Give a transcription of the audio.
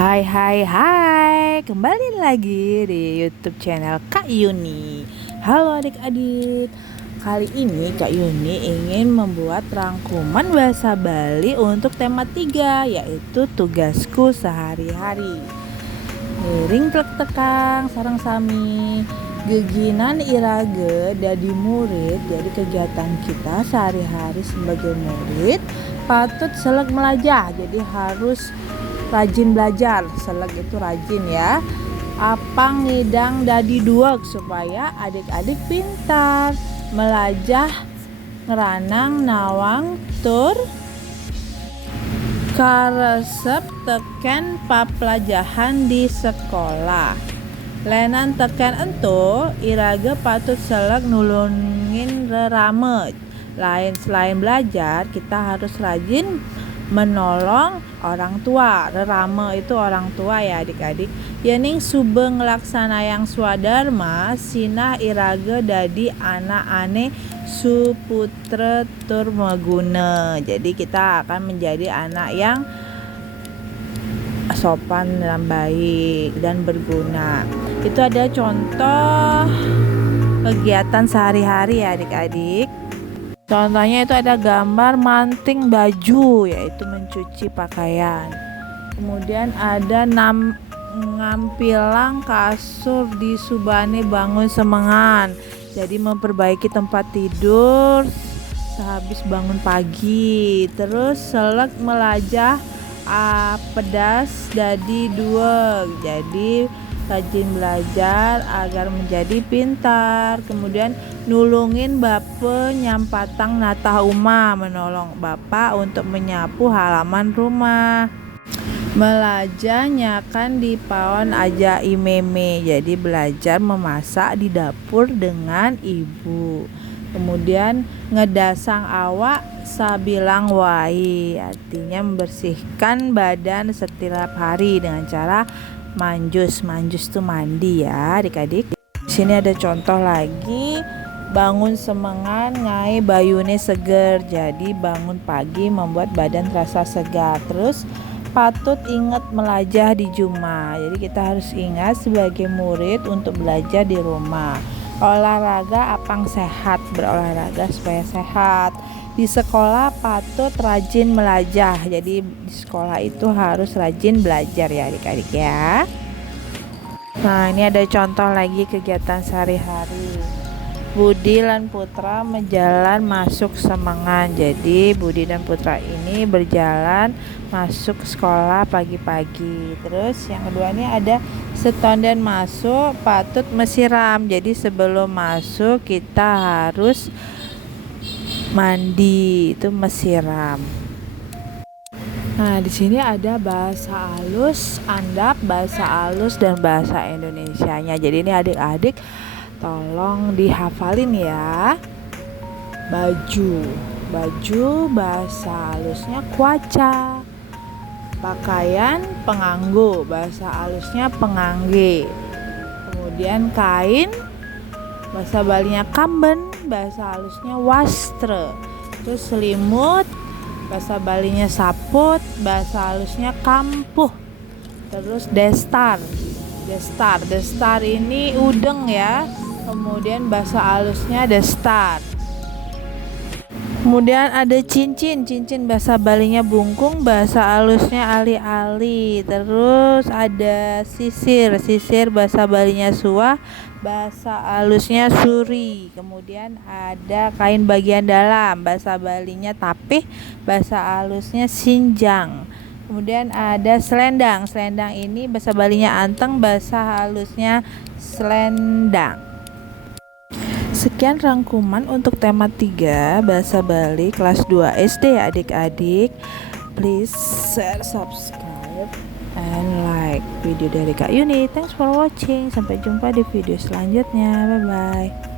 Hai hai hai, kembali lagi di YouTube channel Kak Yuni. Halo adik-adik. Kali ini Kak Yuni ingin membuat rangkuman bahasa Bali untuk tema 3, yaitu tugasku sehari-hari. Miring truk tekang sareng sami geginan irage dadi murid. Jadi kegiatan kita sehari-hari sebagai murid patut selek melajah. Jadi harus rajin belajar. Selek itu rajin ya. Apang ngidang dadi duek supaya adik-adik pintar melajah ngeranang nawang tur karesep teken papelajahan di sekolah. Lenan teken ento irage patut selek nulungin reramet. Selain belajar, kita harus rajin menolong orang tua. Rerame itu orang tua ya adik-adik. Yening subeng laksana yang swadharma sinah irage dadi anak ane suputre tur meguna. Jadi kita akan menjadi anak yang sopan dan baik dan berguna. Itu ada contoh kegiatan sehari-hari ya adik-adik. Contohnya itu ada gambar manting baju, yaitu mencuci pakaian. Kemudian ada ngampilang kasur di subane bangun semengan. Jadi memperbaiki tempat tidur sehabis bangun pagi. Terus selek melajah pedas dadi dua. Jadi rajin belajar agar menjadi pintar. Kemudian nulungin bape nyampatang natah uma, menolong bapak untuk menyapu halaman rumah. Melajah nyakan di paon aja imeme, jadi belajar memasak di dapur dengan ibu. Kemudian ngedasang awak sabilang wai, artinya membersihkan badan setiap hari dengan cara manjus tuh mandi ya adik-adik. Di sini ada contoh lagi, bangun semengan ngai bayune seger. Jadi bangun pagi membuat badan terasa segar. Terus patut ingat melajah di Juma. Jadi kita harus ingat sebagai murid untuk belajar di rumah. Olahraga apang sehat, berolahraga supaya sehat. Di sekolah patut rajin melajah. Jadi di sekolah itu harus rajin belajar ya adik-adik ya. Nah, ini ada contoh lagi kegiatan sehari-hari. Budi dan Putra menjalan masuk semengan. Jadi Budi dan Putra ini berjalan masuk sekolah pagi-pagi. Terus yang kedua ini ada setondan masuk patut mesiram. Jadi sebelum masuk kita harus mandi, itu mesiram. Nah, di sini ada bahasa halus, andap, bahasa halus dan bahasa Indonesianya. Jadi ini adik-adik tolong dihafalin ya. Baju bahasa halusnya kuaca. Pakaian penganggo, bahasa halusnya pengangge. Kemudian kain, bahasa Balinya kamben, bahasa halusnya wastre. Terus selimut, bahasa Balinya saput, bahasa halusnya kampuh. Terus destar ini udeng ya. Kemudian bahasa halusnya destar. Kemudian ada cincin bahasa Balinya bungkung, bahasa halusnya ali-ali. Terus ada sisir bahasa Balinya suah, bahasa halusnya suri. Kemudian ada kain bagian dalam, bahasa Balinya tapih, bahasa halusnya sinjang. Kemudian ada selendang ini bahasa Balinya anteng, bahasa halusnya selendang. Sekian rangkuman untuk tema 3 bahasa Bali kelas 2 SD ya adik-adik. Please share, subscribe, and like video dari Kak Yuni. Thanks for watching. Sampai jumpa di video selanjutnya. Bye bye.